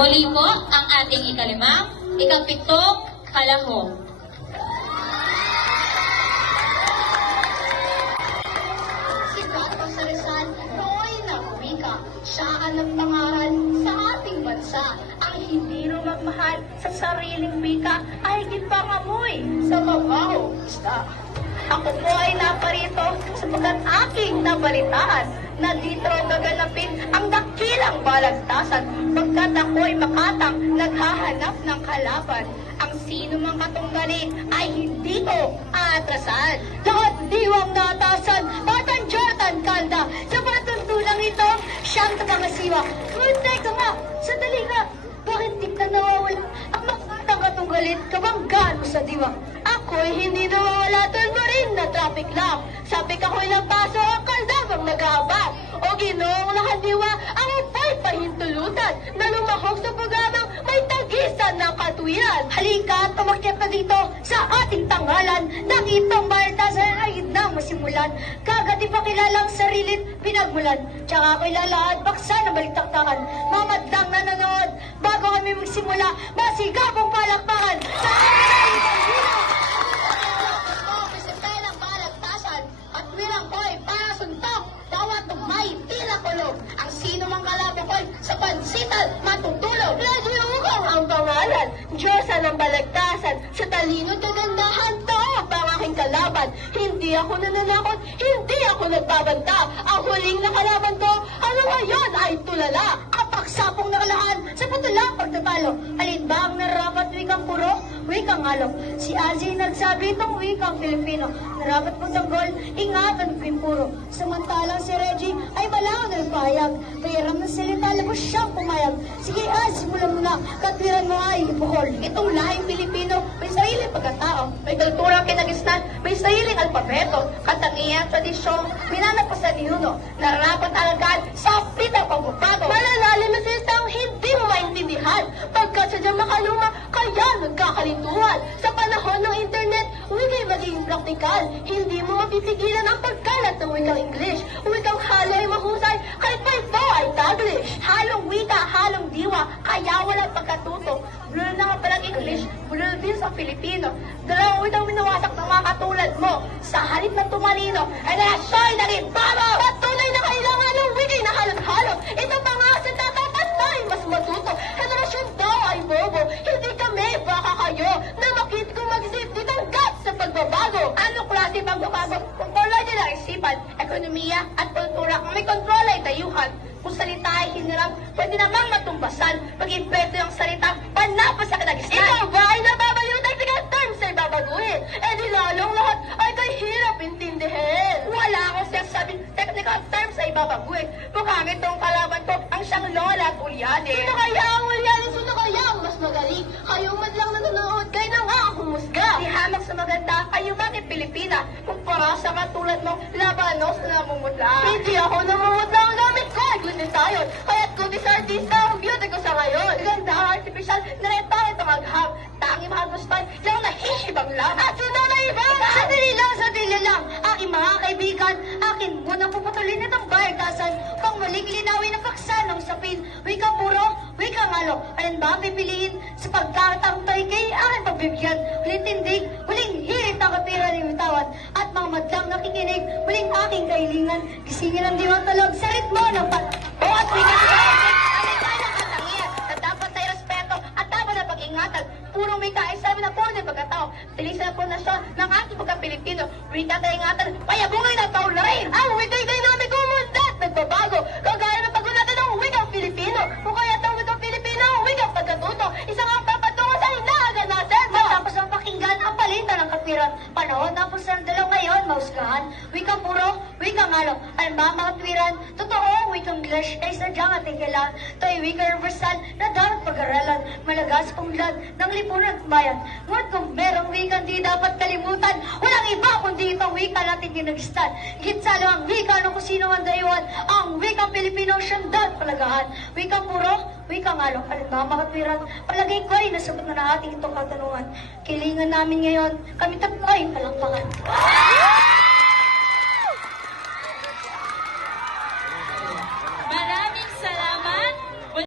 Muli po ang ating ikalimang, ikapitong kalahok. Si Gato sa Rizal, nooy nagwika. Siya ang nagpangaral sa ating bansa. Ang hindi magmahal sa sariling wika ay gipangamoy sa mabaho isda. Ako po ay naparito sapagkat aking nabalitaan na dito gaganapin ang dakilang balagtasan pagkat ako'y makatang naghahanap ng kalaban. Ang sino mang katunggali ay hindi ko aatrasan. Lahat diwang natasan, batang Jordan Calda. Sa patuntulang ito, siyang tumangasiwa. Ngunit teka nga, sandali nga. Bakit di ka nawawala ang makatang katunggalit kabanggaan mo sa diwa? Ako'y hindi nawawala, tulmo rin na traffic lang. Sabi ka ko'y lang paso ang kaldabang nag-aabang. O ginoong nakadiwa, ang upay pahintulutan na lumahok sa programang may tagisan ng katuwiran. Halika, tumakyat na dito sa ating tanggalan nang itong baltasan ay nang masimulan. Kagad ipakilalang sarilit pinagmulan. Tsaka ako'y lalaad, baksa na baliktaktakan. Mamadlang nanonood, bago kami magsimula, masigabong palakpakan. Sa amin ay ipagbilang! Pisipelang balagtasan at wirang ko'y para suntok. Bawat may tinakulog. Ang sino mang kalabo ko'y sa pansital matutulog. Radio Ugaw ang pangalan. Diyosa ng balagtasan. Sa talino kagandahan to ang aking kalaban. Hindi ako nananakot, hindi ako nagbabanta. Ang huling na kalaban ko, ano ngayon ay tulala. Kapaksapong nakalahan sa putulang pagtatalo. Alin ba ang narapat wikang puro? Wikang alok. Si Azzy nagsabi itong wikang Filipino. Narapat mo tanggol, ingatan ko yung puro. Samantalang si Reggie ay malaw na nagpahayag. Kairam na salita, labos siyang pumayag. Sige Az, mula muna, katwiran mo ay ibukol. Itong lahing Pilipino, may sariling pagkatao, may kulturang kinagisnan, may sariling alpabeto, katangian, tradisyon, minanap ko sa ninuno, narapat alagaan sa pitang pagbabago. Malalalim na salitang hindi mo maintindihan, pagkat sadyang makaluma, kaya nagkakalituhan. Sa panahon ng internet, wika'y magiging praktikal, hindi mo mapipigilan ang pagkalat ng wikang English. Wikang halo ay mahusay, kahit pa ito ay Taglish. Halong wika, halong diwa, kaya walang pagkatuto. Bulol na nga palang English, bulol din sa Filipino. Dalawang wikang minawasak ng mga katulad mo. Sa halip ng tumalino, ay nalasyo'y naging babo! Patunay na kailangan ng wika'y nahalot-halot. Ito pa nga sa tatapat tayo mas matuto. Henerasyon daw ay bobo, hindi kami, baka kayo, na makit kong mag-isip di tanggap sa pagbabago. Anong klase pagbabago? Kung kulay nila isipan, ekonomiya at kultura, kung may kontrol ay dayuhan. Kung salita ay hinirap, pwede namang matumbasan. Pag-impleto yung salita, panapas sa kinagisnan. Ikaw ba ay nababaliw technical terms ay babaguhin? Eh di lalong lahat ay kay hirap intindihin. Wala akong sinasabing technical terms ay babaguhin. Mukhang itong kalaban ko ang siyang lola at ulyanin. Sino kaya ang ulyanin? Sino kaya ang mas magaling? Kayo man lang nanonood, kayo na nga ang humusga. Di hamak sa maganda, kayo bakit Pilipina? Kumpara sa katulad mo, labanos na namumutla. Hindi ako namumutla, ang gamit ko ay glutin tayo. Kaya't kutis artista ang beauty ko sa ngayon. Ganda artificial, nareta itong agham. Tangi mahagustay, lang nahihibang lang. At sino na iba? Sadali lang. Aking mga kaibigan, akin munang puputulin itong barkasan. Kung muling linawin ang paksa ng sapin. Wika puro, wika ngalo. Alin ba ang pipiliin? Sa pagkatangtoy kay aking pagbibigyan. Huling tindig, huling hirit ang katwiran ng bitawan. At mga madlang nakikinig, huling aking kahilingan. Gisingin ang diwang talog sa ritmo ng at wika sa alin tayo ng katangian na dapat ay respeto at dapat na pag-ingatan. Puro wika ay sabi na puro na pagkatao. Tilisan po na siya ng ating pagka-Pilipino. Wika at ingatan, payabungay na taon na rin. Ang wika'y dynamic umunda at nagbabago. Kagaya ng pag-unatan ng wikang Pilipino. Kung kaya itong wikang Pilipino, wikang pagkatuto. Isang ang papatungo sa hinahagan natin. Matapos ang pakinggan ang palitan ng katwiran. Panahon na po sa dalaw ngayon, mausgahan. Wikang puro, wikang ngalo. Alam ba mga katwiran? Totoo, wikang English ay sadyang ating kailangan. Ito ay wika universal na dapat pag-aralan. Malagas punglad ng lipunan at bayan. Ngunit kung merong wikang di dapat kalimutan, walang iba kundi itong wika natin kinagistan. Gitsalo ang wika ng kung sino ang dayuhan. Ang wikang Pilipino siyang dapat palagahan. Wikang puro, wikang alok. Alam ba mga katwiran? Palagay ko ay nasagot na ating itong katanungan. Kailangan namin ngayon, kami tatlo ay palakpakan.